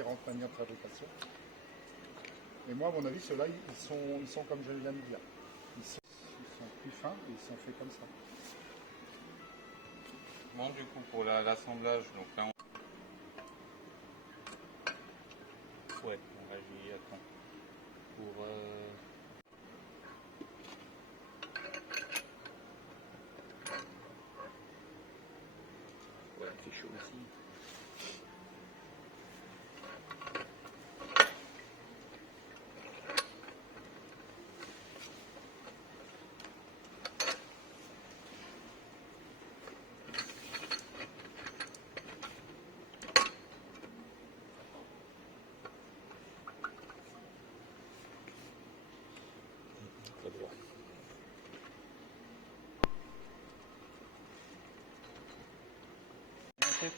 différentes manières de fabrication. Mais moi, à mon avis, ceux-là, ils sont comme je viens de dire. Ils sont plus fins et ils sont faits comme ça. Bon, du coup, pour l'assemblage, donc là, ouais, on réagit, attends. Pour... Ouais, c'est chaud aussi.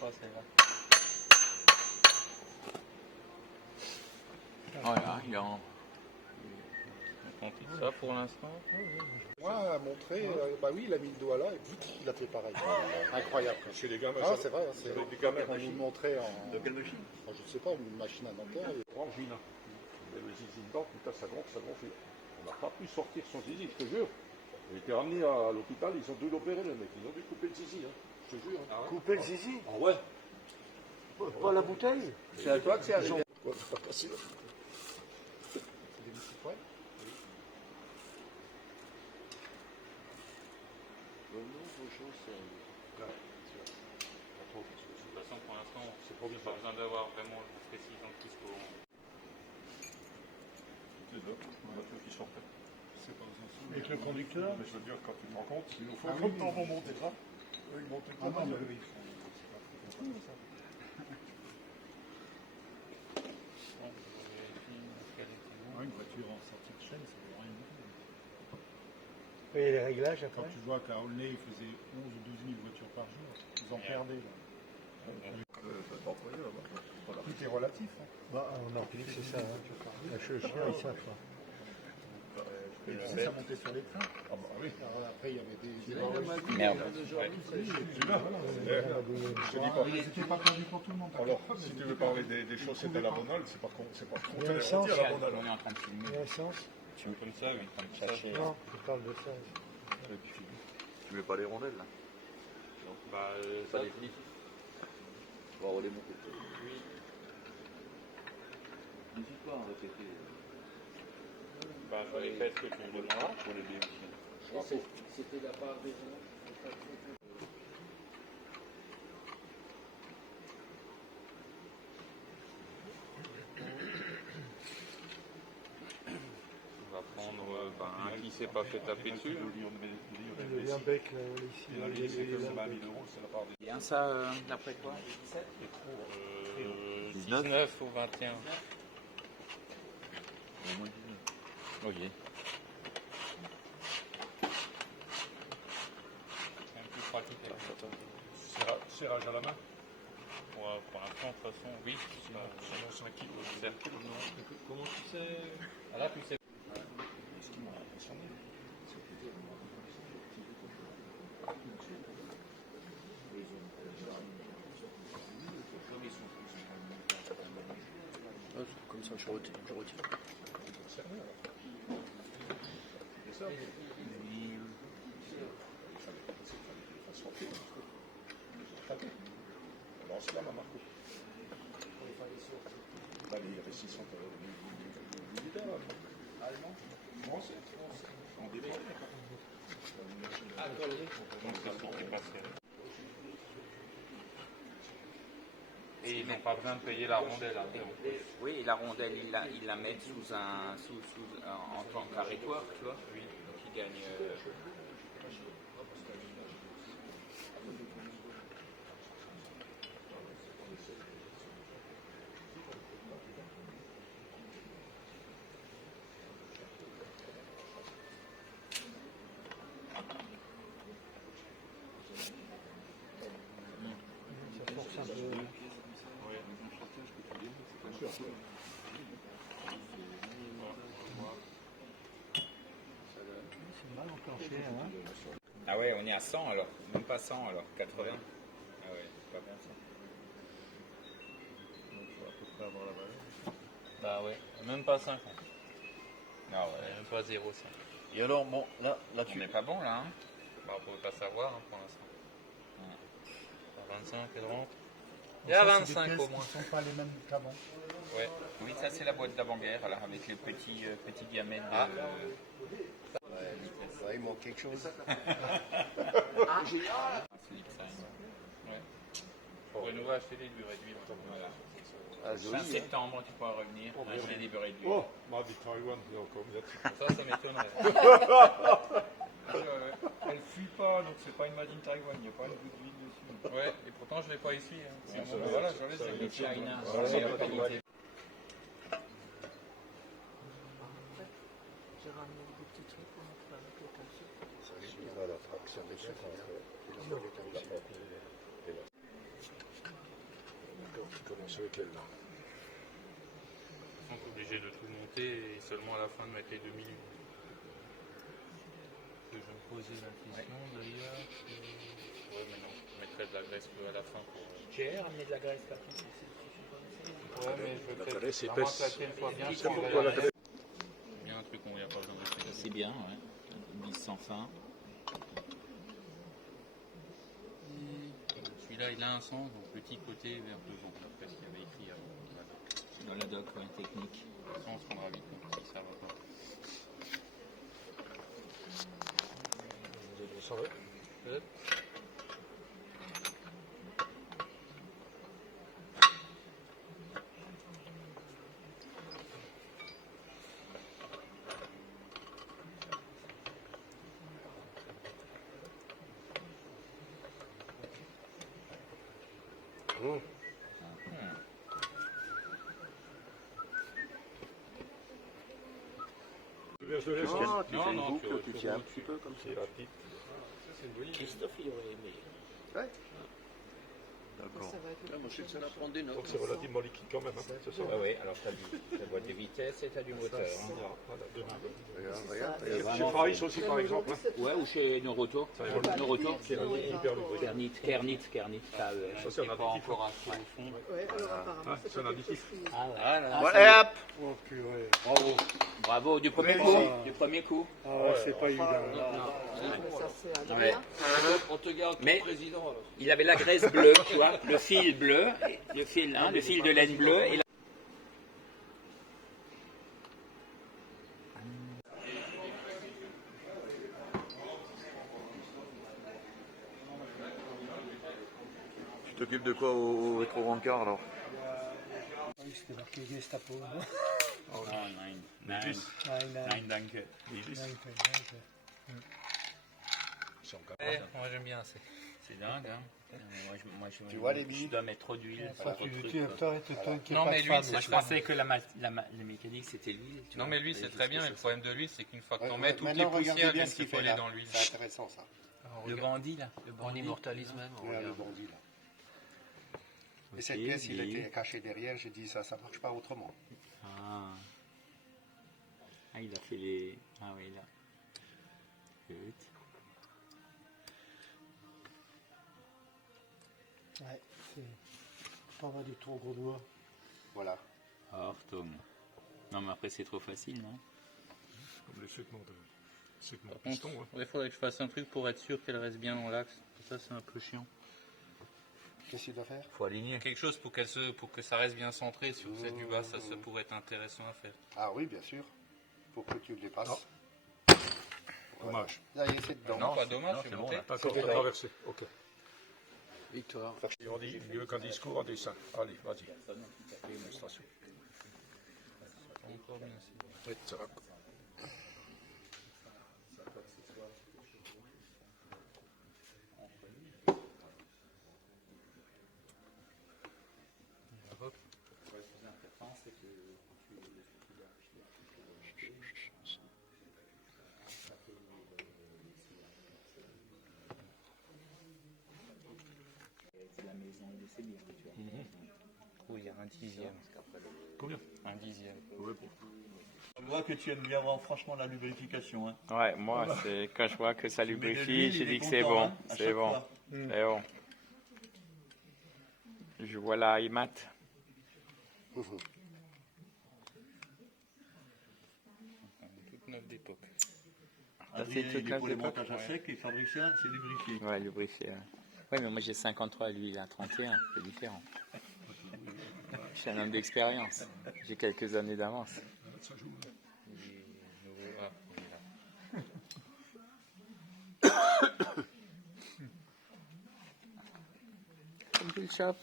Pas celle-là. Voilà, il est en... On quitte ça pour l'instant. Moi, à montrer, bah oui, il a mis le doigt là et il a fait pareil. Incroyable. Chez les gamins, Ah, c'est vrai, c'est avec des gamins quand vous le montrez en. De quelle machine? Je ne sais pas, une machine à dentaire. Orangina. Il avait le zizi dedans, putain, ça gonfle. On n'a pas pu sortir son zizi, je te jure. Il était ramené à l'hôpital, ils ont dû l'opérer, le mec. Ils ont dû couper le zizi, hein. Je te jure. Hein. Ah ouais? Couper le zizi? Ah ouais. Pas la bouteille? C'est à toi que c'est arrivé. Quoi, c'est pas facile. C'est des petits poils. Le nouveau chose, c'est arrivé. Pas trop, parce que De toute façon, pour l'instant, c'est on n'a pas besoin d'avoir vraiment la précision de tout ce qu'on... c'est là, la voiture qui sortait. C'est pas ça. Avec le conducteur? Mais je veux dire, quand tu te rends compte, il nous faut Ah combien oui, de temps oui. pour monter là? Ils montent Ah non, mais oui. Une voiture en sortie de chaîne, ça veut rien dire. Et les réglages Quand après? tu vois qu'à Aulnay, il faisait 11 ou 12 000 voitures par jour, ils en perdaient. Là. Tout est relatif. Hein. Bah, en Martinique, c'est ça. Hein. Chez le chien, ils savent pas. Et puis, ça montait sur les trains. Ah bah oui. Alors, après, il y avait des. Merde. Je te dis pas. Ils n'étaient pas prévus pour tout le monde. Alors, si tu veux parler des chaussettes à la bonale, c'est pas con, c'est pas con. Il y a un T'as sens. à la bonale. On est en train de filmer. Il y a un sens? Tu veux comme ça, oui, comme ça. Non, je parle de ça. Tu mets pas les rondelles, là? Bah, Pas ça, les flics? On va les monter. N'hésite pas à répéter. bah, sur les fesses que tu me demanderas. Pour les BM. C'était la part des On va prendre un qui s'est pas fait taper dessus. Il y a un bec là, ici. Il a mis, c'est que c'est 20 000 €, c'est la part des. Bien ça, d'après quoi 19 ou 21. Au moins 19. Ok. C'est un peu pratique. Serrage à la main. Pour l'instant, de toute façon, oui. Sinon, c'est un kilo. Cercle. Comment tu sais? Ah, là, tu sais. Ce qui m'a impressionné, c'est que Comme ça, je retire. c'est ça. Alors, c'est là ma marque. Là, les récits militaires, allemands, français, on dépend. Et ils n'ont pas besoin de payer la rondelle. Hein. Oui, la rondelle, ils la mettent en tant qu'arrêtoire, tu vois. Oui. Donc ils gagnent. Ça force un peu. C'est mal enclenché, hein. Ah ouais, on est à 100 alors. Même pas 100 alors, 80. Ah ouais, c'est pas bien ça. Donc, il faut à peu près pas avoir la valeur. Bah ouais, même pas 5 ans. Ah ouais, même pas 0,5. Et alors, bon, là On tu n'est pas bon là, hein? Bah, on pouvait pas savoir pour l'instant. 25, elle rentre. Il y a Ça, c'est des 25 pièces au qui moins. ne sont pas les mêmes qu'avant. Ouais. Oui, ça c'est la boîte d'avant-guerre, alors avec les petits diamètres de... il manque quelque chose. slip sign. Ouais. Je pourrais nous acheter des durées d'huile. Voilà. Ah, Fin joli, hein. septembre, tu pourras revenir, acheter des beurrés d'huile. Oh, Mardi Taïwan, il y a encore bien dessus. Ça m'étonnerait. Elle fuit pas, donc c'est pas une Made in Taiwan, il n'y a pas une goutte d'huile dessus. Ouais, et pourtant je l'ai pas ici. Hein. Voilà, j'en ai C'est China, Voilà, c'est ça la va, qualité. J'ai ramené des petits trucs pour montrer avec le calcium. Voilà, fraction des chefs. Tu commences avec elle là. Ils sont obligés de tout monter et seulement à la fin de mettre les 2 millions. Je vais me poser la question d'ailleurs. Ouais, mais non, je mettrais de la graisse que à la fin pour. J'ai ramené de la graisse là. Ouais, mais je La vais graisse à moins épaisse. que la tienne soit bien C'est sûre, pourquoi la d'ailleurs. graisse. Bien un truc où il n'y a pas besoin de faire. C'est bien, ouais. Une vis sans fin. Celui-là, il a un sens, donc petit côté vers devant. Après ce qu'il y avait écrit avant. Dans la doc, ouais, technique. Ça, on se rendra vite compte si ça va pas. Ça va. Peut-être. Je laisse. Ah, tu Non, fais une non, boucle, tu tu tiens un petit peu comme ça. C'est la petite. Christophe, il aurait aimé. Ouais. D'accord. Ça va être Moi, je suis le seul à prendre des notes. Donc c'est relativement liquide quand même, hein. C'est ça. Ah oui, alors tu as la boîte de vitesse et tu as du moteur. Hein. Voilà, deux minutes. Regarde. Chez Paris aussi par exemple. Hein. Ouais, ou chez Neuroto. Neuroto. C'est hyper lubrifiant. Kernit, KES. Ça c'est un Pas additif. encore assez au fond. Ouais, alors apparemment, Ah, c'est un additif. Voilà. hop. Oh purée. Bravo. Bravo, du premier coup. Du premier coup. Ah ouais, c'est pas évident. ça c'est Ouais. Adrien. On te garde Mais- président alors. Il avait la graisse bleue, tu vois, le fil bleu, le fil de laine bleue. Et Tu t'occupes de quoi au rétro-rencard alors? Oui, c'était marqué Gestapo, non? Oh, nein, danke. Moi j'aime bien assez. C'est dingue, hein. Tu vois les billes? Je dois mettre trop d'huile. Ça, trop de trucs, tu quoi. t'inquiètes Non, pas mais de lui, femme, c'est- Moi, je je pensais que la mécanique c'était l'huile. tu Non, vois. mais lui, c'est très bien, mais le problème de l'huile, c'est qu'une fois que t'en Ouais, mets, toutes les maintenant, regardez poussières bien viennent ce se qu'il fait coller là. dans l'huile. C'est intéressant ça. Le bandit, là. Le En bandit. immortalisme même. Regarde le bandit là. Et cette Ok, pièce, il bien. était caché derrière. J'ai dit ça marche pas autrement. Ah. Ah, il a fait les. Ah oui, là. Good. Ouais, c'est pas mal du tout gros doigt. Voilà. Tom. Non, mais après, c'est trop facile, non? Comme les segments de Par piston. contre, Hein. il faudrait que je fasse un truc pour être sûr qu'elle reste bien dans l'axe. Ça, c'est un peu chiant. Qu'est-ce qu'il doit faire? Faut aligner. Quelque chose pour que ça reste bien centré sur celle du bas, ça pourrait être intéressant à faire. Ah oui, bien sûr. Pour que tu le dépasses. Non. Dommage. Ça y est, c'est dedans. Non, pas dommage, c'est monté. D'accord, t'as traversé. Ok. Victoire. Et on dit mieux qu'un discours en dessin. Allez, vas-y. Démonstration. Encore bien, c'est- Oui, ça va. Oui, il y a un dixième. Combien? Un dixième. Je vois que tu aimes bien voir franchement la lubrification. Hein. Ouais, moi, c'est quand je vois que ça Tu mets de lubrifie, l'huile, j'ai il est dit que c'est content, bon. hein, à C'est chaque bon. fois. C'est bon. Je vois la IMAT. Toute neuve d'époque. Adrien, c'est il tout est pour les neuf montages à sec et Fabricia, c'est lubrifié. Ouais, lubrifié. Ouais. Ouais, mais moi j'ai 53, lui il a 31, c'est différent. Je suis un homme d'expérience. J'ai quelques années d'avance. Comme shop.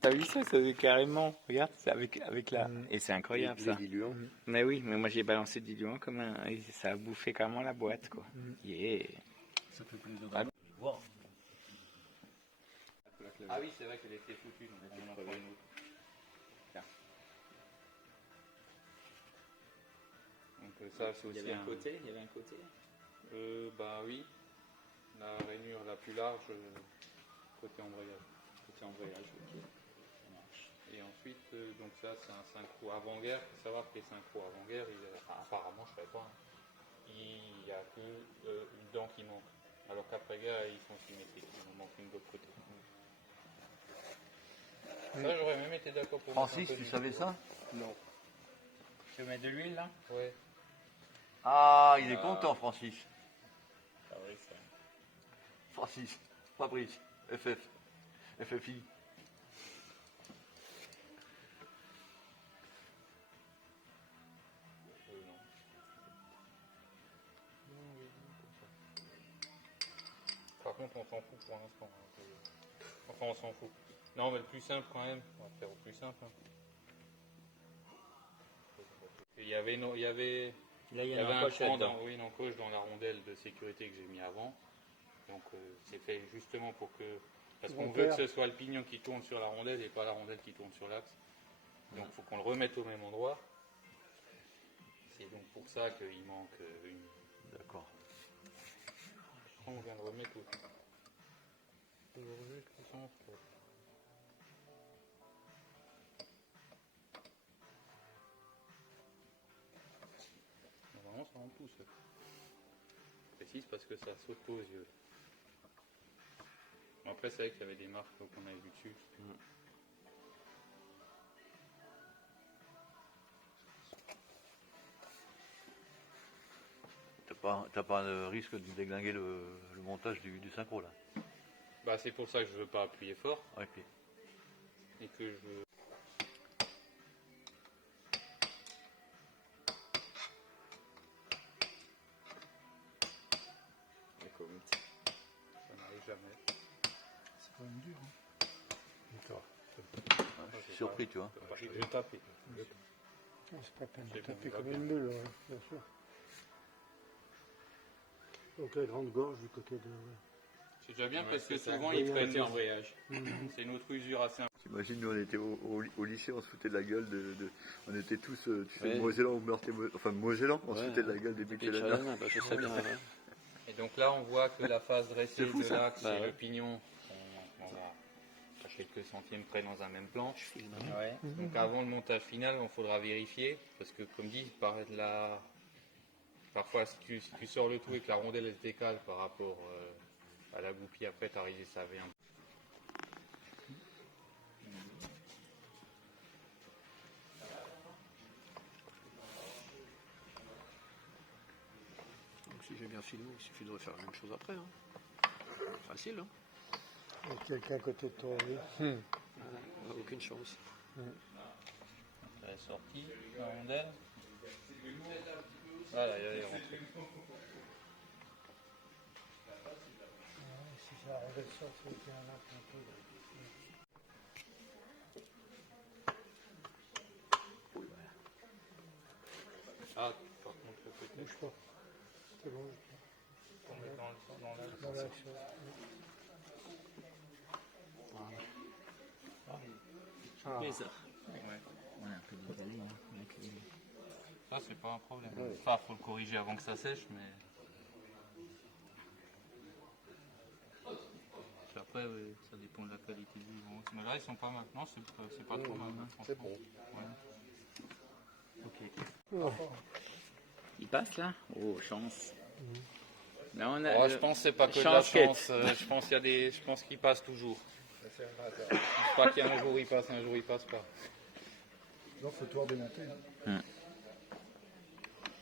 T'as vu ça, c'est carrément. Regarde, c'est avec la. Et c'est incroyable ça. Mais oui, mais moi j'ai balancé du diluant comme un. Et ça a bouffé carrément la boîte quoi. Yeah. Ça fait plaisir Ah. de voir. Ah oui, c'est vrai qu'elle était foutue, donc on en prend une autre. Tiens. Donc ça, c'est aussi un... il y avait un côté. Bah oui, la rainure la plus large, côté embrayage. Côté embrayage, ok. Ça marche. Et ensuite, donc ça, c'est un 5 roues avant-guerre. Il faut savoir que les 5 roues avant-guerre, apparemment, je ne savais pas, hein, il n'y a qu'une dent qui manque. Alors qu'après-guerre, ils sont symétriques. Il en manque une de l'autre côté. Ça, j'aurais même été d'accord pour Francis, mettre un peu tu de- savais ça? Non. Tu veux mettre de l'huile là? Ouais. Ah, il est content, Francis. Ah oui, ça. Francis, Fabrice, FFI. Non. Par contre, on s'en fout pour l'instant. Hein. Enfin, on s'en fout. Non, mais le plus simple quand même. On va faire au plus simple. Hein. Il y avait, il y avait, Là, il il y avait un cran une encoche dans la rondelle de sécurité que j'ai mis avant. Donc, c'est fait justement pour que. Parce qu'on veut que ce soit le pignon qui tourne sur la rondelle et pas la rondelle qui tourne sur l'axe. Donc, il faut qu'on le remette au même endroit. C'est donc pour ça qu'il manque une. D'accord. On vient de remettre tout. Normalement, ça rentre tout seul. Je précise parce que ça saute pas aux yeux. Bon, après, c'est vrai qu'il y avait des marques qu'on avait vues dessus. T'as pas de risque de déglinguer le montage du synchro là? Bah, c'est pour ça que je veux pas appuyer fort Ok. et que je veux. Ça n'arrive jamais. C'est quand même dur. Hein. Je suis surpris, tu vois. Je vais taper. C'est pas peine de C'est bon, taper il va comme bien. une bulle, ouais, bien sûr. Donc la grande gorge du côté de... C'est déjà bien Ouais, parce que c'est ça. souvent ils prennent Côté embrayage. C'est une autre usure assez. T'imagines, nous on était au lycée, on se foutait de la gueule on était tous, tu sais, Mosellan ou enfin Mosellan, on se foutait de la gueule des Buchelana. Je sais bien. Et donc là, on voit que la face dressée C'est fou, de ça. l'axe Bah et ouais. le pignon sont à quelques centimètres près dans un même plan. Ouais. Donc avant le montage final, il faudra vérifier parce que, comme dit, parfois si tu sors le tout et que la rondelle elle se décale par rapport à la goupille, après tu arrives et ça vient. Donc, si j'ai bien filmé, il suffit de refaire la même chose après. Hein. Facile, hein. Il y a quelqu'un à côté de toi, oui. Aucune chance. Elle est sortie, la rondelle. Voilà, elle est rentrée. Si ça arrivait de ça, c'était un arc un peu... Ah, par contre, le côté. Bouge pas. C'est bon, On met dans l'axe. dans l'axe. On est un peu décalé, hein. Ça, c'est pas un problème. Enfin, faut le corriger avant que ça sèche, mais. Puis après, oui, ça dépend de la qualité du vent. Mais là, ils sont pas mal. Non, c'est pas trop mal. Hein, C'est bon. Ouais. Il passe là? Oh, chance. Là, on a Oh, je pense que c'est pas que de la chance quête. chance. Je pense qu'il passe toujours. Je pense pas qu'il y a un jour il passe, un jour il passe pas. Donc, faut tout redémonter.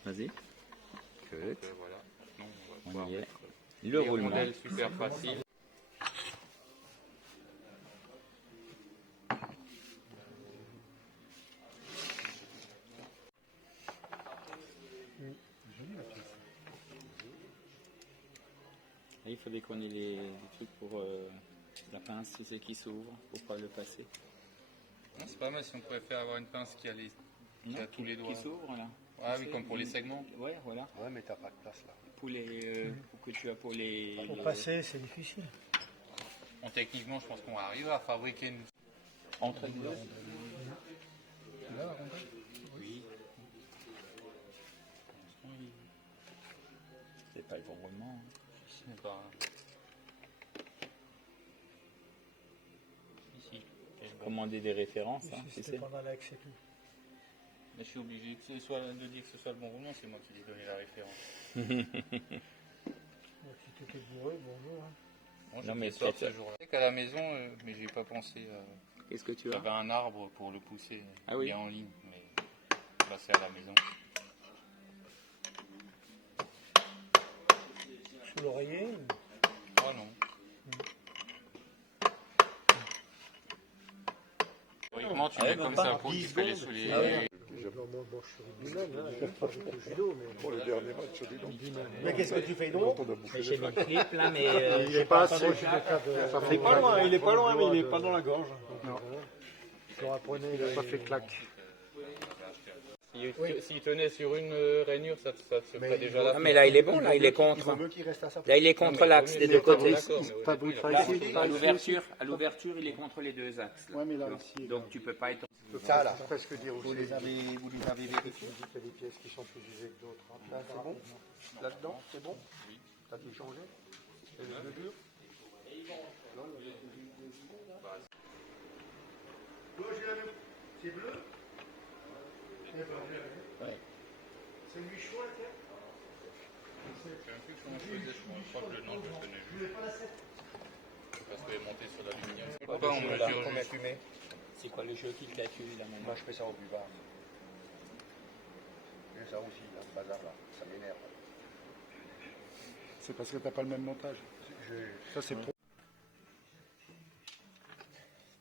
Vas-y. Good. Voilà. Non, on va On pouvoir y est. mettre Le les roulement. rondelles super facile. Et il fallait qu'on ait les trucs pour la pince, tu sais, qui s'ouvre, pour pas le passer. Non, c'est pas mal si on pouvait faire avoir une pince qui a, tous les doigts. Qui s'ouvre là. Ah Tu oui, sais, comme pour les segments. Ouais, voilà. Ouais, mais t'as pas de place là. Pour les, pour que tu as pour les. Pour passer, c'est difficile. Bon, techniquement, je pense qu'on va arriver à fabriquer une. Entre les deux. Là, Oui. C'est pas le bon roulement. C'est pas. Ici. Commander des références, hein, tu C'était sais. pendant l'axe et tout. Mais je suis obligé de dire que ce soit le bon roulement, c'est moi qui lui ai donné la référence. Donc, si tu étais bourré, bonjour. Hein. Bon, Non, mais j'ai fait ça peut-être- ce jour-là. Qu'à la maison, mais j'ai pas pensé. Qu'est-ce que tu as? J'avais un arbre pour le pousser. Ah oui. Il est en ligne, mais là c'est à la maison. Sous l'oreiller. Oh non. Théoriquement, tu mets comme ça pour qu'il fallait sous les. Bon, je suis rugbyman, hein, je pas beaucoup au judo, mais Pour le dernier match, dis donc. Mais qu'est-ce que tu fais donc? J'ai mis le clip là, mais. Il est pas assez. Il est pas loin, il est pas loin, mais il est pas dans la gorge. Je leur apprenais, il n'a pas fait claque. S'il tenait sur une rainure, ça se ferait déjà là. Ah, mais là, il est bon, là, il est contre. qu'il reste à sa Là, il est contre l'axe des deux côtés. Pas ici. À l'ouverture, il est contre les deux axes. Ouais, mais là aussi. Donc, tu peux pas être. Ça, là. Presque dire aussi. Vous les avez vérifiés? Il y a des pièces qui sont plus usées que d'autres. Là, c'est bon? Là-dedans, c'est bon? Oui. T'as tout changé? Et le bleu dur? C'est bleu? C'est lui chaud, la tête? Je crois que le nom, je le connais juste. Parce qu'il est monté sur l'aluminium. Pourquoi on mesure juste fumé? C'est quoi le jeu qui calcule là maintenant? Moi, je fais ça au plus bas. Et ça aussi, là, ce bazar là, ça m'énerve. C'est parce que t'as pas le même montage. Ça, c'est pro.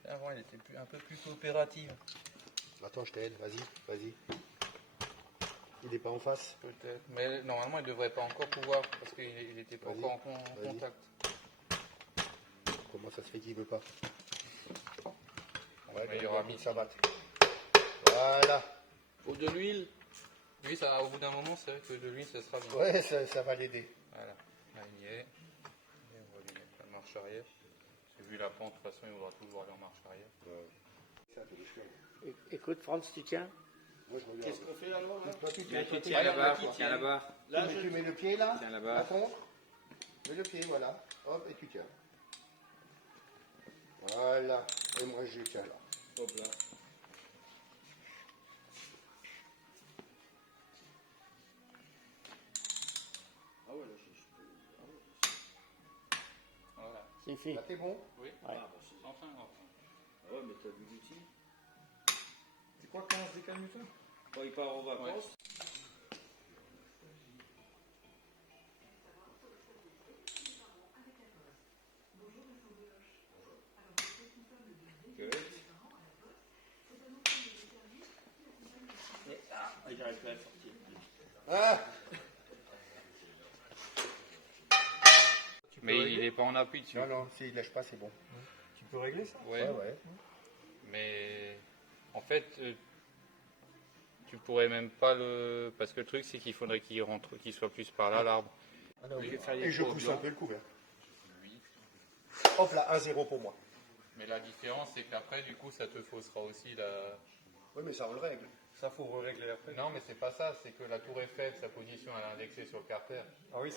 Avant, il était un peu plus coopératif. Attends, je t'aide, vas-y. Il n'est pas en face? Peut-être. Mais normalement, il ne devrait pas encore pouvoir parce qu'il n'était pas Vas-y. encore en Vas-y. contact. Comment ça se fait qu'il veut pas? Ouais, mais il y aura mis ça batte. Voilà. Faut de l'huile. Oui, ça, au bout d'un moment, c'est vrai que de l'huile, ça sera bien. Ouais, ça va l'aider. Voilà, là il y est. Et on va lui mettre la marche arrière. Parce que vu la pente, de toute façon, il voudra toujours aller en marche arrière. Écoute, Franz, tu tiens? Qu'est-ce qu'on fait alors? Toi, tu Tiens la barre, tiens la barre. tu mets le pied là? Tiens la barre. Mets le pied, voilà. Hop, et tu tiens. Voilà. Et moi, je tiens là. Hop là. Voilà. C'est fait. Là, t'es bon? Oui. Enfin. Ah ouais, mais t'as vu l'outil? Tu crois qu'on se décalme ça? Quand il part en vacances. J'arrive pas à le sortir. Ah! Mais il n'est pas en appui dessus. Non, s'il lâche pas, c'est bon. Tu peux régler ça? Ouais. Ouais. Mais en fait, tu pourrais même pas le. Parce que le truc, c'est qu'il faudrait qu'il rentre, qu'il soit plus par là, l'arbre. Et je pousse un peu le couvercle. Hop là, 1-0 pour moi. Mais la différence, c'est qu'après, du coup, ça te faussera aussi la. Oui, mais ça on le règle. Ça, faut régler après. Non, mais c'est pas ça. C'est que la tour Eiffel, sa position, elle est indexée sur le carter. Ah oui,